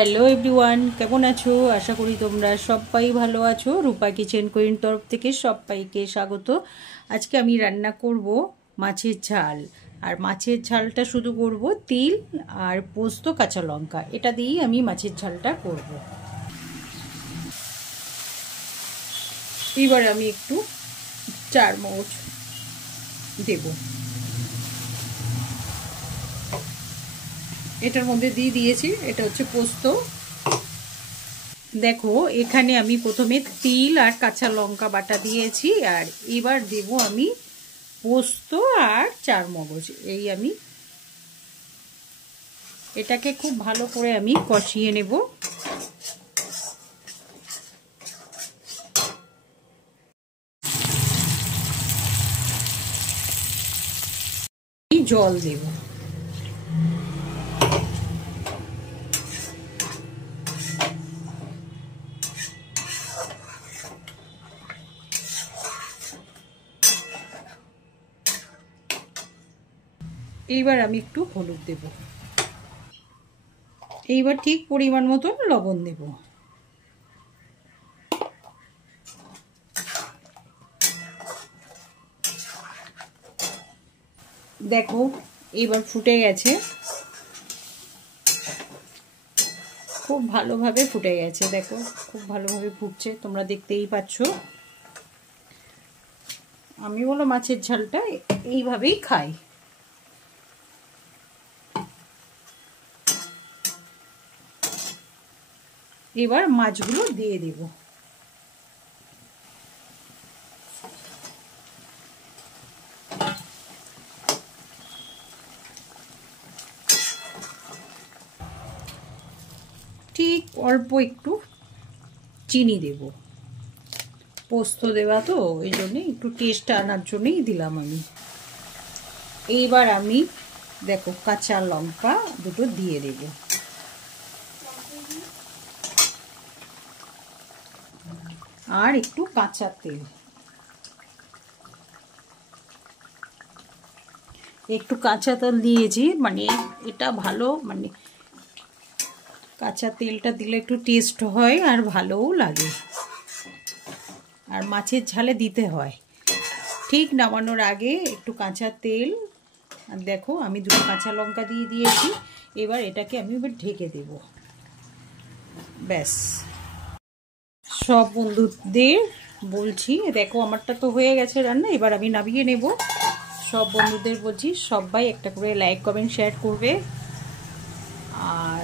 Hello everyone, কেমন আছো? আশা করি তোমরা সবাই ভালো আছো। রূপা কিচেন কুইন তরফ থেকে সবাইকে স্বাগত। আজকে আমি রান্না করব মাছের ঝাল। আর মাছের ঝালটা শুধু করব তিল আর পোস্ত কাঁচা লঙ্কা, এটা দিয়েই আমি মাছের ঝালটা করব। এবার আমি একটু চারমগজ দেব, এটার মধ্যে দিয়ে দিয়েছি। এটা হচ্ছে পোস্ত। দেখো এখানে আমি প্রথমে তিল আর কাঁচা লঙ্কা বাটা দিয়েছি, আর এবার দেব আমি পোস্ত আর চারমগজ। এই আমি এটাকে খুব ভালো করে আমি কষিয়ে নেব। জল দেব। এইবার আমি একটু হলুদ দেব। এইবার ঠিক পরিমাণ মতন লবণ দেব। দেখো এইবার ফুটে গেছে, খুব ভালোভাবে ফুটে গেছে। দেখো খুব ভালোভাবে ফুটছে, তোমরা দেখতেই পাচ্ছ। আমি বলো মাছের ঝালটা এইভাবেই খাই। এবার মাছগুলো দিয়ে দেব। ঠিক অল্প একটু চিনি দেব, পোস্ত দেওয়া তো ওই জন্যে একটু টেস্ট আনার জন্যই দিলাম আমি। এইবার আমি দেখো কাঁচা লঙ্কা দুটো দিয়ে দেব। আর একটু কাঁচা তেল, একটু কাঁচা তেল দিয়েছি, মানে এটা ভালো, মানে কাঁচা তেলটা দিলে একটু টেস্ট হয় আর ভালোও লাগে। আর মাছের ঝালে দিতে হয়। ঠিক নামানোর আগে একটু কাঁচা তেল, আর দেখো আমি দুটো কাঁচা লঙ্কা দিয়ে দিয়েছি। এবার এটাকে আমি এবার ঢেকে দেব। ব্যাস, সব বন্ধুদের বলছি, দেখো আমারটা তো হয়ে গেছে রান্না, এবার আমি নামিয়ে নেব। সব বন্ধুদের বলছি সবাই একটা করে লাইক কমেন্ট শেয়ার করবে। আর